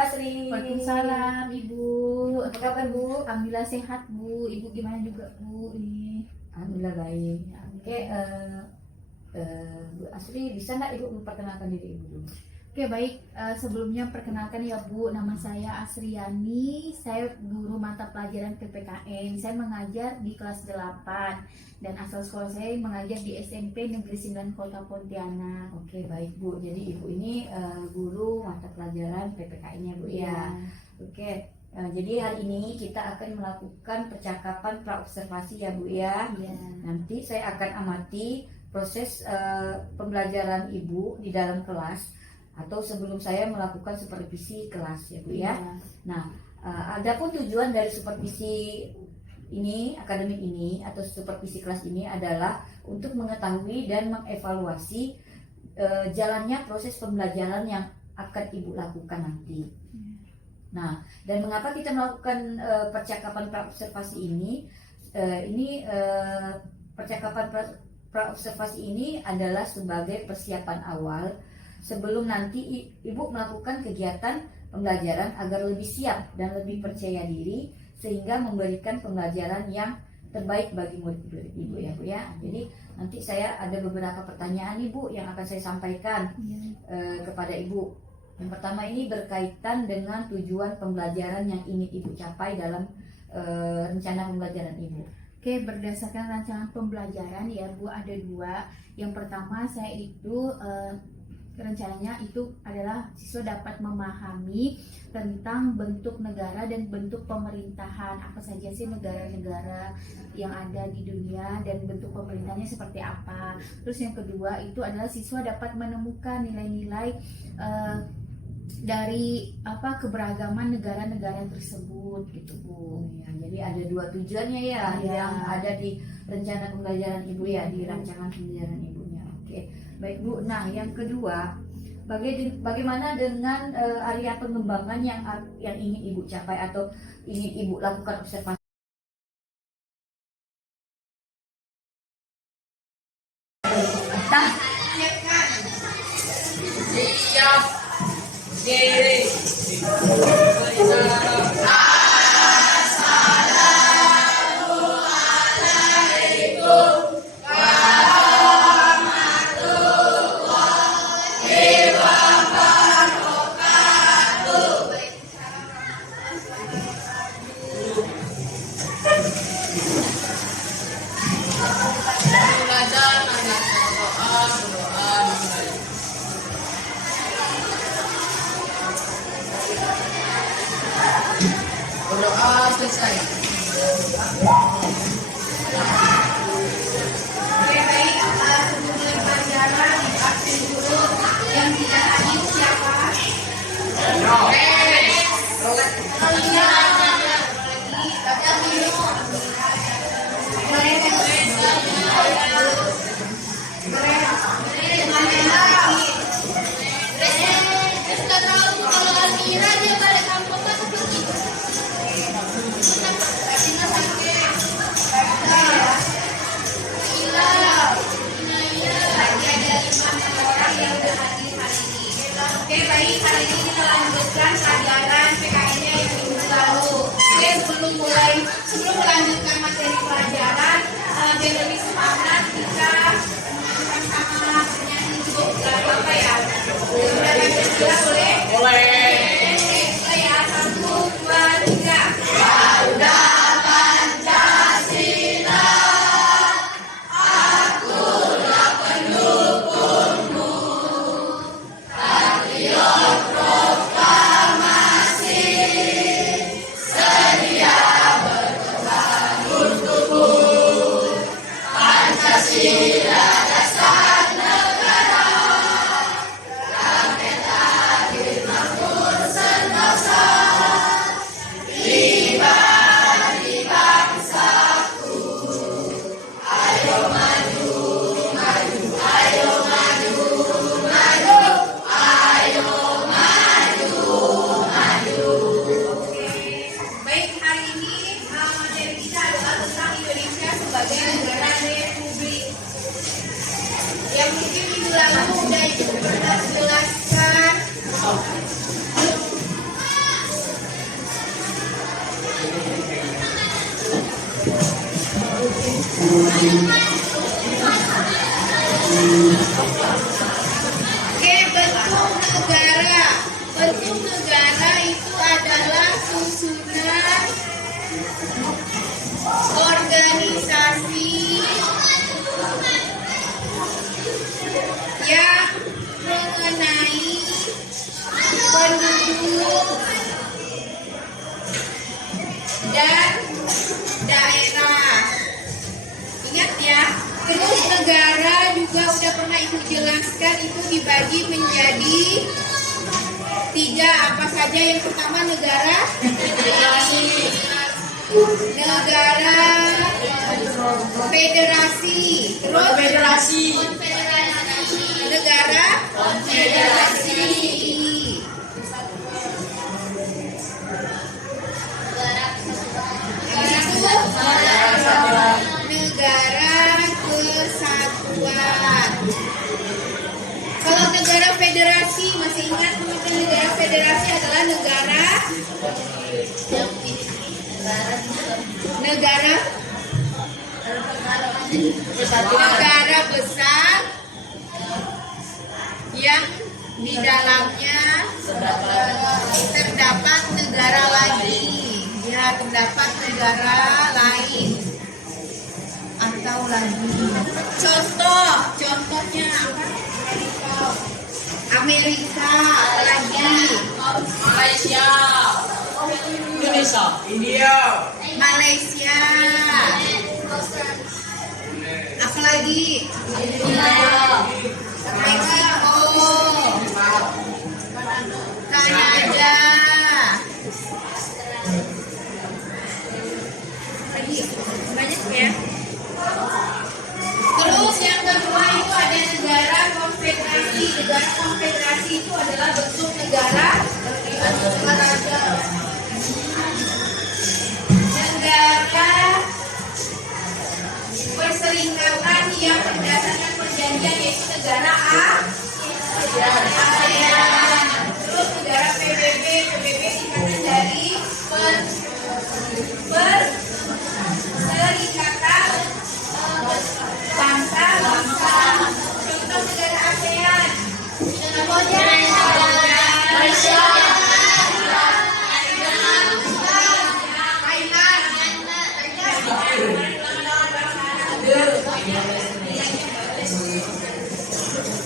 Asri. Waalaikumsalam Ibu. Apa kabar Bu? Alhamdulillah sehat Bu. Ibu gimana juga Bu? Ini. Alhamdulillah baik. Ya, Oke, Bu Asri bisa nggak Ibu memperkenalkan diri Ibu dulu? Oke baik, sebelumnya perkenalkan ya Bu, nama saya Asriani, saya guru mata pelajaran PPKN, saya mengajar di kelas 8 dan asal sekolah saya mengajar di SMP Negeri 9 Kota Pontianak. Oke baik Bu, jadi Ibu ini guru mata pelajaran PPKN ya Bu ya. Oke, jadi hari ini kita akan melakukan percakapan praobservasi ya Bu ya. Iya. Nanti saya akan amati proses pembelajaran Ibu di dalam kelas atau sebelum saya melakukan supervisi kelas ya Bu ya. Iya. Nah, adapun tujuan dari supervisi ini, akademik ini atau supervisi kelas ini adalah untuk mengetahui dan mengevaluasi jalannya proses pembelajaran yang akan Ibu lakukan nanti. Nah, dan mengapa kita melakukan percakapan praobservasi ini? Percakapan praobservasi ini adalah sebagai persiapan awal sebelum nanti Ibu melakukan kegiatan pembelajaran agar lebih siap dan lebih percaya diri sehingga memberikan pembelajaran yang terbaik bagi murid-murid Ibu ya Bu ya. Jadi nanti saya ada beberapa pertanyaan Ibu yang akan saya sampaikan kepada Ibu. Yang pertama ini berkaitan dengan tujuan pembelajaran yang ingin Ibu capai dalam rencana pembelajaran Ibu. Oke, berdasarkan rancangan pembelajaran ya Bu, ada dua. Yang pertama saya itu rencananya itu adalah siswa dapat memahami tentang bentuk negara dan bentuk pemerintahan, apa saja sih negara-negara yang ada di dunia dan bentuk pemerintahnya seperti apa. Terus yang kedua itu adalah siswa dapat menemukan nilai-nilai dari keberagaman negara-negara tersebut gitu Bu. Ya, jadi ada dua tujuannya ya, yang ada di rencana pembelajaran Ibu ya, di rancangan pembelajaran Ibunya. Oke, baik Bu. Nah, yang kedua, bagaimana dengan area pengembangan yang ingin Ibu capai atau ingin Ibu lakukan observasi? Siap, kiri, berdoa selesai. Oke baik, sebelum mulai pelajaran absen dulu. Yang tidak hadir siapa? Oke baik, hari ini kita lanjutkan pelajaran PKN-nya yang minggu lalu. Oke, sebelum melanjutkan materi pelajaran, biar lebih semangat kita sama-sama bernyanyi cukup lagu apa ya? Sudah lanjut juga boleh? Boleh. Oke, ya 1, 2, 3. Pancasila dasar negara, Oke, bentuk negara. Bentuk negara itu adalah susunan organisasi yang mengenai penduduk dan daerah. Ingat ya. Terus negara juga udah pernah Ibu jelaskan, itu dibagi menjadi 3 apa saja. Yang pertama negara federasi, terus negara konfederasi. Negara kesatuan. Kalau negara federasi, masih ingat teman-teman, negara federasi adalah negara besar yang di dalamnya terdapat negara lain. Ya, terdapat negara lain atau lagi. Contohnya apa? Amerika, lagi Malaysia, Indonesia, India, Malaysia, apa lagi? Meksiko, Kanada. Banyak ya. Terus yang kedua itu ada negara konfederasi. Negara konfederasi itu adalah bentuk negara perserikatan yang berdasarkan perjanjian, yaitu negara ASEAN. Terus negara PBB singkatan dari Perserikatan Bangsa-Bangsa. Contoh negara ASEAN. Malaysia,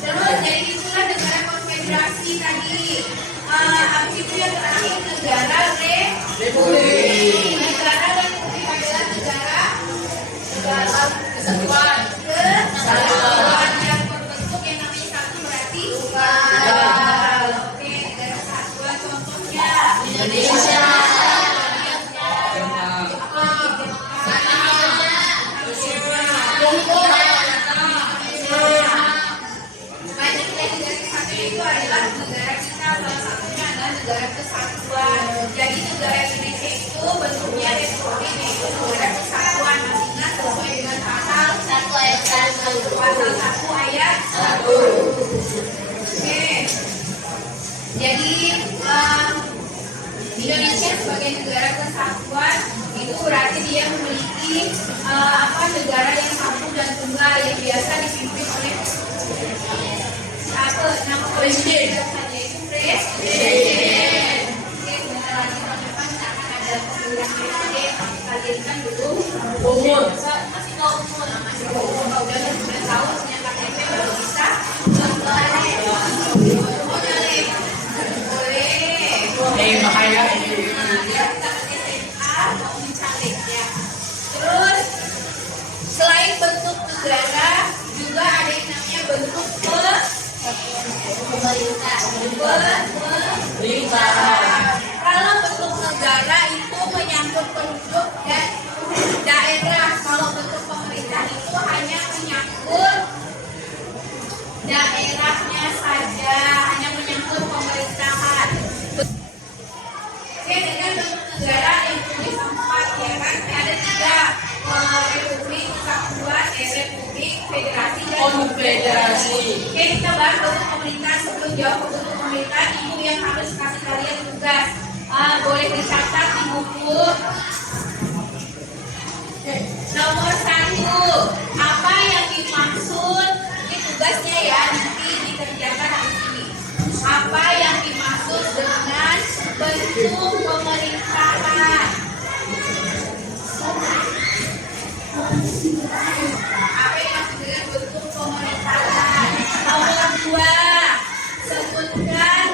terus jadi itulah negara konfederasi tadi. Habis itu yang terakhir negara republik. Negara republik adalah negara kesatuan yang berbentuk yang namanya satu, berarti tunggal. Oke, negara kesatuan contohnya Indonesia. Negara kesatuan. Jadi negara Indonesia itu bentuknya republik, yaitu negara kesatuan. Masih ingat sesuai dengan pasal 1 ayat 1. Pasal 1 ayat 1. Oke. Jadi Indonesia sebagai negara kesatuan itu berarti dia memiliki negara yang satu dan tunggal yang biasa dipimpin oleh nama presiden. Presiden. Oke, sebentar lagi tahun depan akan ada pemilihan presiden. Kalian dulu umur. Masih mau umur. Udah 19 tahun punya KTP baru bisa. Boleh. bahaya. Terus selain bentuk negara juga ada yang namanya bentuk pemerintah. Kalau bentuk negara itu menyangkut penduduk dan daerah. Kalau bentuk pemerintah itu hanya menyangkut daerahnya saja, hanya menyangkut pemerintahan. Oke, dengan bentuk negara yang tulis 4 ya kan, ada 3, republik, kesatuan, republik, federasi dan konfederasi. Oke, kita bahas bentuk pemerintahan. Sebelum jawab bentuk pemerintahan, ibu yang harus kasih kalian Apa yang maksud dengan bentuk pemerintahan? Nomor 2, sebutkan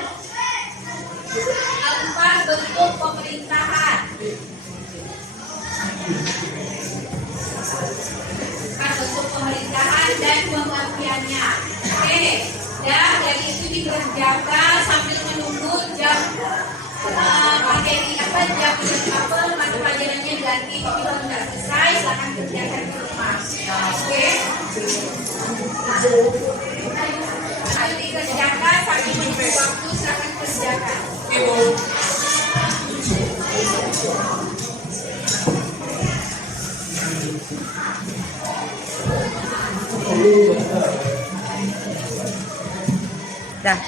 4 bentuk pemerintahan. 4 bentuk pemerintahan dan pengertiannya. Oke, ya, jadi itu dikerjakan sambil menunggu jam materi jam mata pelajarannya ganti. Kalau tidak selesai, silakan kerjakan di rumah. Oke. Ayo dikerjakan sambil menunggu waktu, silakan kerjakan. Dah.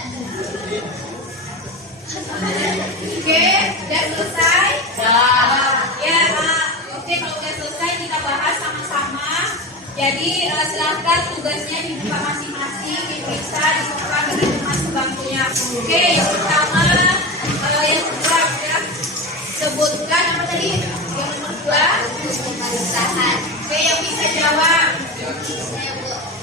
Oke, udah selesai? Ya, oke, kalau udah selesai kita bahas sama-sama. Jadi silakan tugasnya dibuka masing-masing, diperiksa, dibuka dengan teman sebangkunya. Oke, yang pertama, yang kedua ya, sebutkan apa tadi? Yang nomor 2, pemerintahan. Oke, yang bisa jawab.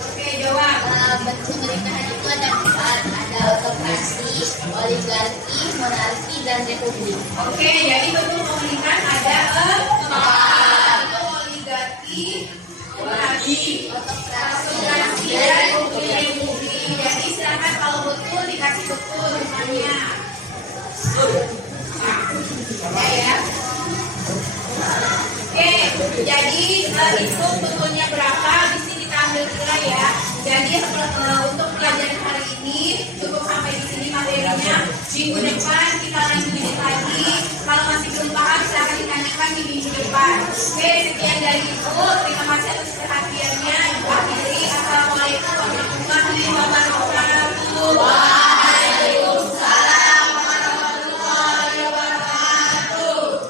Oke, jawab. Bentuk pemerintahan itu ada 4, ada autokrasi, oligarki, monarki, dan republik. Oke, jadi bentuk pemerintahan ada 4. Itu oligarki, monarki, autokrasi, dan republik. Jadi silakan kalau betul dikasih betul semuanya. Ya. Oke, jadi itu betulnya berapa? Di sini kita ambil nilai ya. Jadi untuk pelajaran hari ini cukup sampai di sini materinya. Minggu depan kita lanjutin lagi. Kalau masih belum paham silahkan ditanyakan di minggu depan. Oke, sekian dari Ibu. Terima kasih atas perhatiannya. Ibu akhiri. Assalamualaikum warahmatullahi wabarakatuh. Waalaikumsalam warahmatullahi wabarakatuh.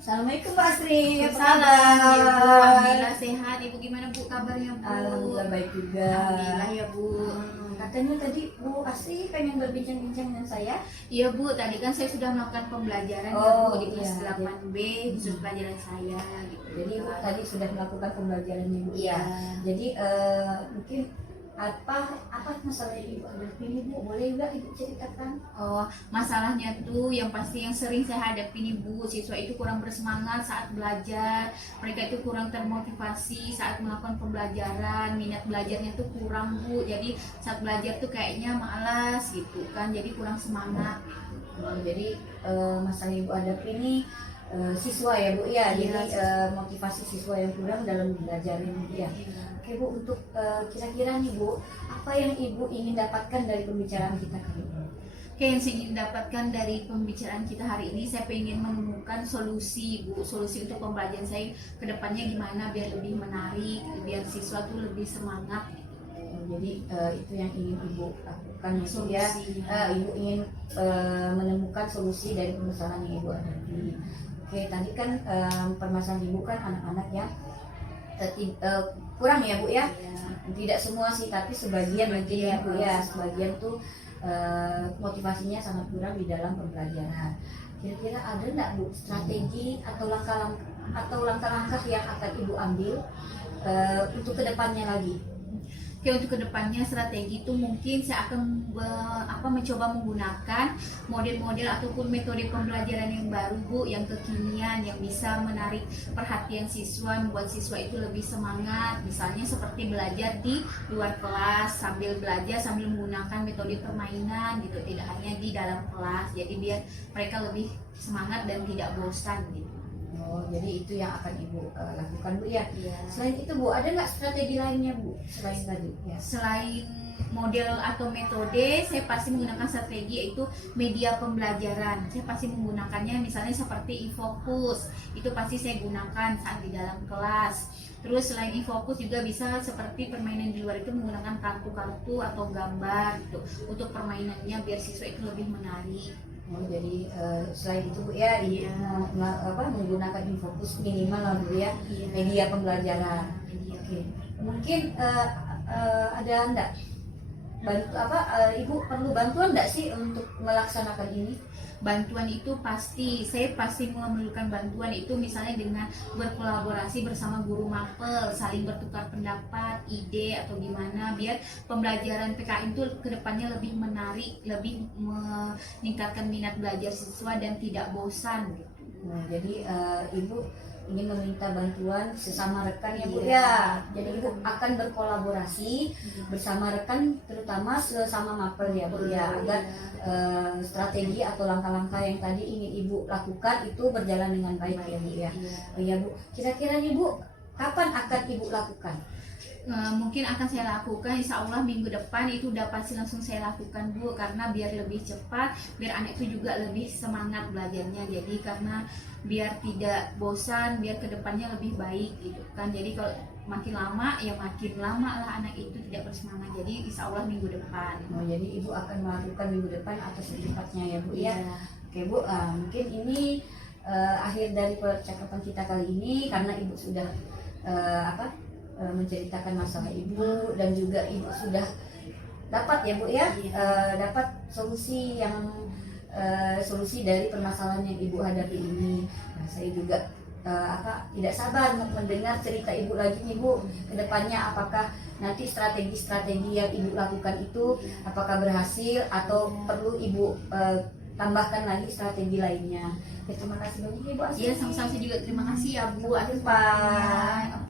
Assalamualaikum Mbak Asri. Apa Salam, kabar? ya, Bu. Alhamdulillah sehat. Ibu gimana Bu kabarnya Bu? Alhamdulillah baik juga. Alhamdulillah ya Bu. Katanya tadi Bu Asri pengen berbincang-bincang dengan saya. Iya Bu, tadi kan saya sudah melakukan pembelajaran ya Oh, Bu di kelas iya. 8B khusus pelajaran saya gitu. Jadi Ibu tadi sudah melakukan pembelajaran Ibu. Iya. Jadi mungkin apa masalah Ibu hadapi ini Bu? Boleh juga Ibu ceritakan? Oh, masalahnya tuh yang pasti yang sering saya hadapi nih Bu, siswa itu kurang bersemangat saat belajar, mereka itu kurang termotivasi saat melakukan pembelajaran, minat belajarnya tuh kurang Bu, jadi saat belajar tuh kayaknya malas gitu kan, jadi kurang semangat. Jadi masalah Ibu hadapi ini siswa ya Bu ya. Iya. Jadi motivasi siswa yang kurang dalam belajar ini ya. Oke Bu, untuk kira-kira nih Bu, apa yang Ibu ingin dapatkan dari pembicaraan kita kali ini? Oke, yang saya ingin dapatkan dari pembicaraan kita hari ini, saya ingin menemukan solusi Bu, solusi untuk pembelajaran saya ke depannya gimana biar lebih menarik, biar siswa tuh lebih semangat. Jadi itu yang ingin Ibu lakukan itu ya. Solusinya. Ibu ingin menemukan solusi dari permasalahan yang Ibu hadapi. Oke, tadi kan permasalahan Ibu kan anak-anak yang kurang ya Bu ya. Tidak semua sih, tapi sebagian mungkin ya Bu ya. Sebagian tuh motivasinya sangat kurang di dalam pembelajaran. Kira-kira ada enggak Bu strategi atau langkah-langkah yang akan Ibu ambil untuk kedepannya lagi? Oke, untuk kedepannya strategi itu mungkin saya akan mencoba menggunakan model-model ataupun metode pembelajaran yang baru Bu, yang kekinian, yang bisa menarik perhatian siswa, membuat siswa itu lebih semangat. Misalnya seperti belajar di luar kelas, sambil belajar sambil menggunakan metode permainan gitu, tidak hanya di dalam kelas. Jadi biar mereka lebih semangat dan tidak bosan gitu. Oh, jadi itu yang akan Ibu lakukan Bu ya. Iya. Selain itu Bu, ada nggak strategi lainnya Bu selain tadi? Ya. Selain model atau metode, saya pasti menggunakan strategi yaitu media pembelajaran. Saya pasti menggunakannya misalnya seperti e-focus, itu pasti saya gunakan saat di dalam kelas. Terus selain e-focus juga bisa seperti permainan di luar itu menggunakan kartu-kartu atau gambar gitu untuk permainannya biar siswa itu lebih menarik. Oh, jadi selain itu Bu ya, Iya. menggunakan infokus minimal lah Bu ya, Iya. media pembelajaran. Media. Oke, mungkin ada enggak Ibu perlu bantuan enggak sih untuk melaksanakan ini? bantuan itu saya pasti memerlukan bantuan itu misalnya dengan berkolaborasi bersama guru mapel, saling bertukar pendapat, ide atau gimana biar pembelajaran PKN itu kedepannya lebih menarik, lebih meningkatkan minat belajar siswa dan tidak bosan gitu. Nah, jadi Ibu ingin meminta bantuan sesama rekan ya Bu Iya. ya. Jadi Ibu akan berkolaborasi bersama rekan, terutama sesama mapel ya Bu ya, agar strategi atau langkah-langkah yang tadi ingin Ibu lakukan itu berjalan dengan baik ya Bu ya. Oh ya Bu, kira-kira nih Bu, kapan akan Ibu lakukan? Mungkin akan saya lakukan insya Allah minggu depan itu udah pasti langsung saya lakukan Bu, karena biar lebih cepat, biar anak itu juga lebih semangat belajarnya, jadi karena biar tidak bosan, biar kedepannya lebih baik gitu kan. Jadi kalau makin lama ya makin lama lah anak itu tidak bersemangat, jadi insya Allah minggu depan. Oh, jadi Ibu akan melakukan minggu depan atau secepatnya ya Bu ya. Iya. Oke Bu, mungkin ini akhir dari percakapan kita kali ini, karena Ibu sudah menceritakan masalah Ibu dan juga Ibu sudah dapat ya Bu ya, dapat solusi dari permasalahan yang Ibu hadapi ini. Nah, saya juga tidak sabar mendengar cerita Ibu lagi nih Bu, kedepannya apakah nanti strategi-strategi yang Ibu lakukan itu apakah berhasil atau perlu Ibu tambahkan lagi strategi lainnya. Oke, terima kasih banyak Ibu Asri. Iya, sama-sama, saya juga terima kasih ya Bu atas Jumpa. waktunya.